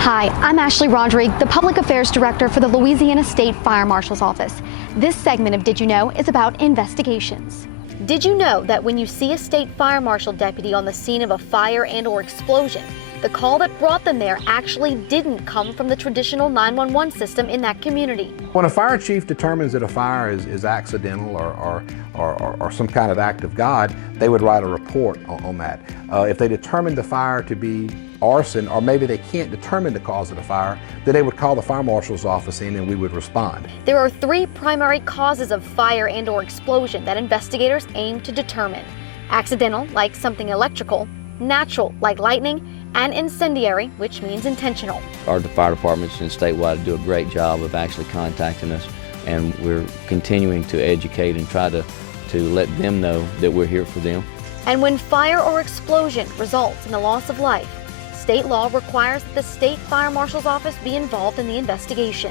Hi, I'm Ashley Rodrigue, the Public Affairs Director for the Louisiana State Fire Marshal's Office. This segment of Did You Know is about investigations. Did you know that when you see a State Fire Marshal deputy on the scene of a fire and/or explosion, the call that brought them there actually didn't come from the traditional 911 system in that community? When a fire chief determines that a fire is accidental or some kind of act of God, they would write a report on that. If they determine the fire to be arson, or maybe they can't determine the cause of the fire, then they would call the fire marshal's office in and we would respond. There are three primary causes of fire and/or explosion that investigators aim to determine: accidental, like something electrical; natural, like lightning; and incendiary, which means intentional. Our fire departments and statewide do a great job of actually contacting us, and we're continuing to educate and try to let them know that we're here for them. And when fire or explosion results in the loss of life, state law requires that the State Fire Marshal's Office be involved in the investigation.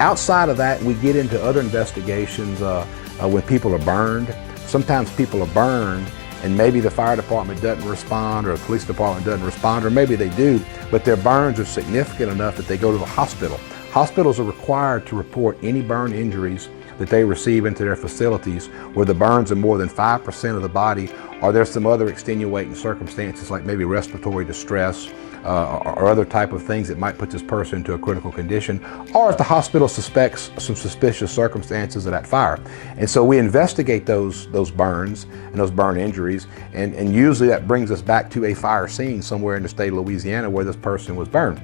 Outside of that, we get into other investigations when people are burned. Sometimes people are burned and maybe the fire department doesn't respond or the police department doesn't respond, or maybe they do, but their burns are significant enough that they go to the hospital. Hospitals are required to report any burn injuries that they receive into their facilities where the burns are more than 5% of the body, or there's some other extenuating circumstances like maybe respiratory distress or other type of things that might put this person into a critical condition, or if the hospital suspects some suspicious circumstances of that fire. And so we investigate those burns and those burn injuries, and usually that brings us back to a fire scene somewhere in the state of Louisiana where this person was burned.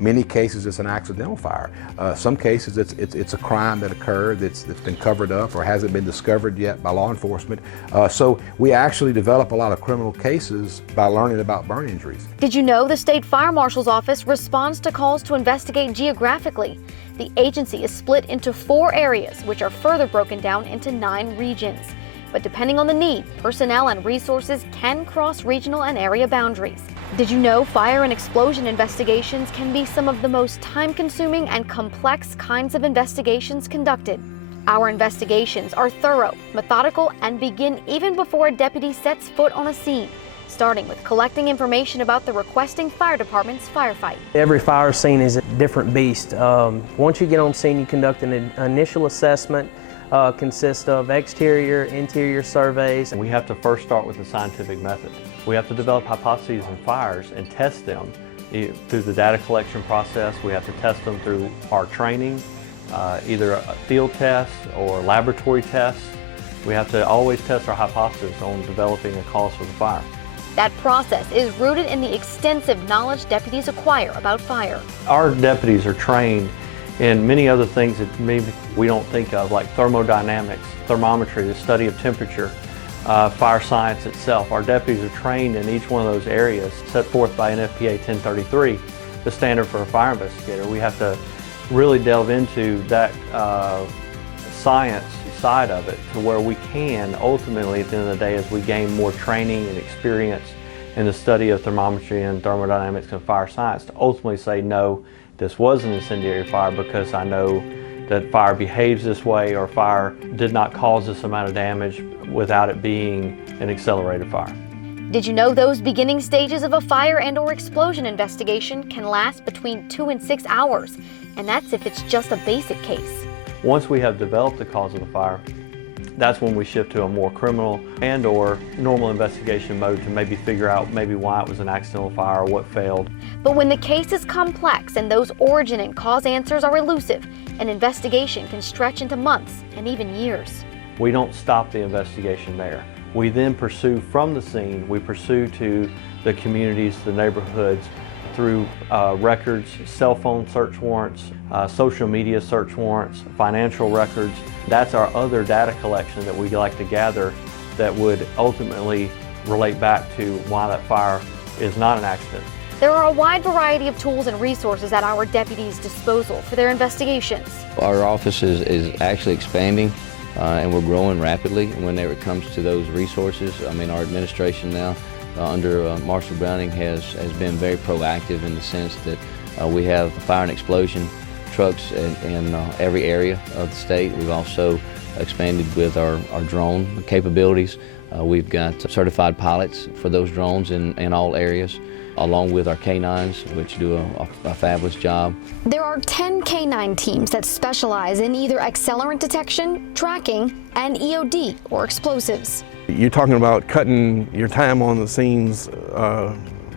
Many cases it's an accidental fire. Some cases it's a crime that occurred that's been covered up or hasn't been discovered yet by law enforcement. So we actually develop a lot of criminal cases by learning about burn injuries. Did you know the State Fire Marshal's Office responds to calls to investigate geographically? The agency is split into 4 areas, which are further broken down into 9 regions. But depending on the need, personnel and resources can cross regional and area boundaries. Did you know fire and explosion investigations can be some of the most time-consuming and complex kinds of investigations conducted? Our investigations are thorough, methodical, and begin even before a deputy sets foot on a scene, starting with collecting information about the requesting fire department's firefight. Every fire scene is a different beast. Once you get on scene, you conduct an initial assessment. Consists of exterior, interior surveys. We have to first start with the scientific method. We have to develop hypotheses in fires and test them through the data collection process. We have to test them through our training, either a field test or laboratory tests. We have to always test our hypothesis on developing a cause for the fire. That process is rooted in the extensive knowledge deputies acquire about fire. Our deputies are trained in many other things that maybe we don't think of, like thermodynamics, thermometry, the study of temperature, fire science itself. Our deputies are trained in each one of those areas set forth by NFPA 1033, the standard for a fire investigator. We have to really delve into that science side of it to where we can ultimately, at the end of the day, as we gain more training and experience in the study of thermometry and thermodynamics and fire science, to ultimately say, no, this was an incendiary fire because I know that fire behaves this way, or fire did not cause this amount of damage without it being an accelerated fire. Did you know those beginning stages of a fire and/or explosion investigation can last between 2 and 6 hours? And that's if it's just a basic case. Once we have developed the cause of the fire, that's when we shift to a more criminal and/or normal investigation mode to maybe figure out maybe why it was an accidental fire or what failed. But when the case is complex and those origin and cause answers are elusive, an investigation can stretch into months and even years. We don't stop the investigation there. We then pursue from the scene, we pursue to the communities, the neighborhoods, through records, cell phone search warrants, social media search warrants, financial records. That's our other data collection that we like to gather that would ultimately relate back to why that fire is not an accident. There are a wide variety of tools and resources at our deputies' disposal for their investigations. Our office is actually expanding and we're growing rapidly whenever it comes to those resources. I mean, our administration now under Marshal Browning has been very proactive in the sense that we have fire and explosion trucks in every area of the state. We've also expanded with our drone capabilities. We've got certified pilots for those drones in all areas, along with our canines, which do a fabulous job. There are 10 canine teams that specialize in either accelerant detection, tracking, and EOD, or explosives. You're talking about cutting your time on the scenes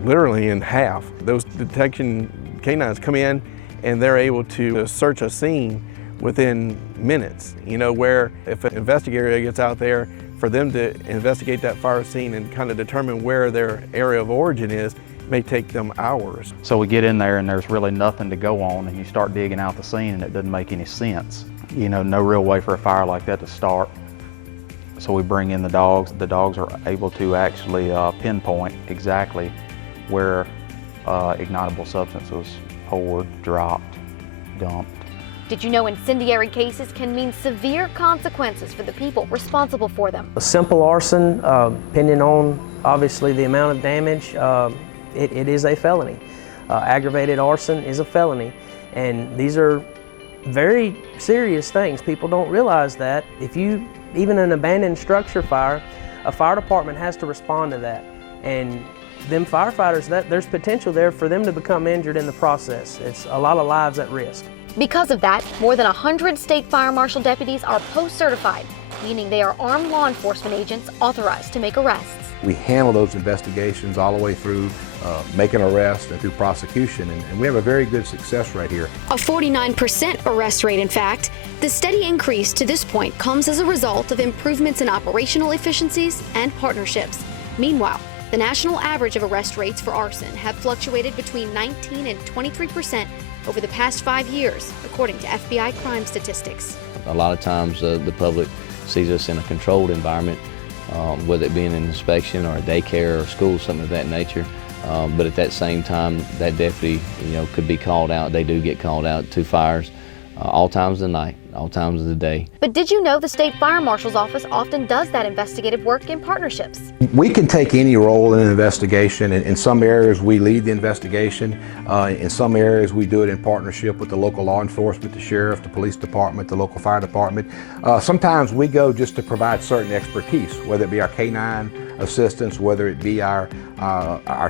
literally in half. Those detection canines come in and they're able to search a scene within minutes. You know, where if an investigator gets out there, for them to investigate that fire scene and kind of determine where their area of origin is, may take them hours. So we get in there and there's really nothing to go on, and you start digging out the scene and it doesn't make any sense. You know, no real way for a fire like that to start. So we bring in the dogs. The dogs are able to actually pinpoint exactly where ignitable substance was poured, dropped, dumped. Did you know incendiary cases can mean severe consequences for the people responsible for them? A simple arson, depending on obviously the amount of damage, it is a felony. Aggravated arson is a felony, and these are very serious things. People don't realize that. If you, even an abandoned structure fire, a fire department has to respond to that. And them firefighters, there's potential there for them to become injured in the process. It's a lot of lives at risk. Because of that, more than 100 State Fire Marshal deputies are post-certified, meaning they are armed law enforcement agents authorized to make arrests. We handle those investigations all the way through making arrests and through prosecution, and we have a very good success rate here. A 49% arrest rate, in fact. The steady increase to this point comes as a result of improvements in operational efficiencies and partnerships. Meanwhile, the national average of arrest rates for arson have fluctuated between 19 and 23% over the past 5 years, according to FBI crime statistics. A lot of times the public sees us in a controlled environment, whether it be an inspection or a daycare or school, something of that nature. But at that same time, that deputy, could be called out. They do get called out to fires all times of the night, all times of the day. But did you know the State Fire Marshal's office often does that investigative work in partnerships? We can take any role in an investigation. In some areas, we lead the investigation. In some areas, we do it in partnership with the local law enforcement, the sheriff, the police department, the local fire department. Sometimes we go just to provide certain expertise, whether it be our canine assistance, whether it be our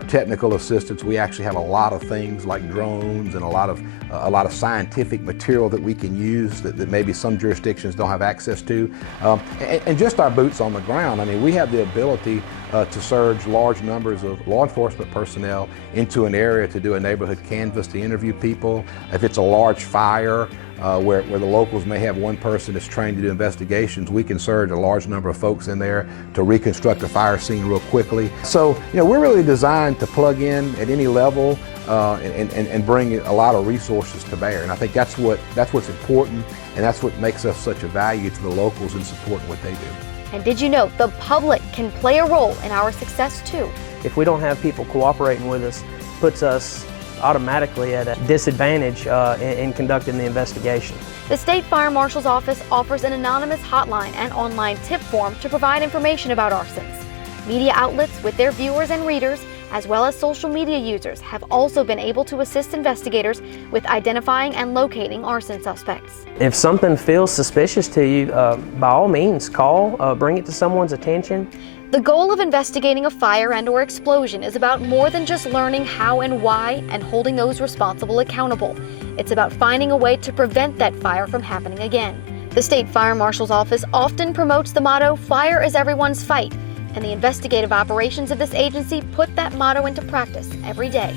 technical assistance. We actually have a lot of things like drones and a lot of scientific material that we can use that maybe some jurisdictions don't have access to. And just our boots on the ground. I mean, we have the ability to surge large numbers of law enforcement personnel into an area to do a neighborhood canvass, to interview people. If it's a large fire, where the locals may have one person that's trained to do investigations, we can surge a large number of folks in there to reconstruct a fire scene real quickly. So, we're really designed to plug in at any level and bring a lot of resources to bear. And I think that's what's important, and that's what makes us such a value to the locals in supporting what they do. And did you know the public can play a role in our success too? If we don't have people cooperating with us, puts us automatically at a disadvantage in conducting the investigation. The State Fire Marshal's office offers an anonymous hotline and online tip form to provide information about arsons. Media outlets with their viewers and readers, as well as social media users, have also been able to assist investigators with identifying and locating arson suspects. If something feels suspicious to you, by all means, call, bring it to someone's attention. The goal of investigating a fire and/or explosion is about more than just learning how and why and holding those responsible accountable. It's about finding a way to prevent that fire from happening again. The State Fire Marshal's office often promotes the motto, "Fire is everyone's fight," and the investigative operations of this agency put that motto into practice every day.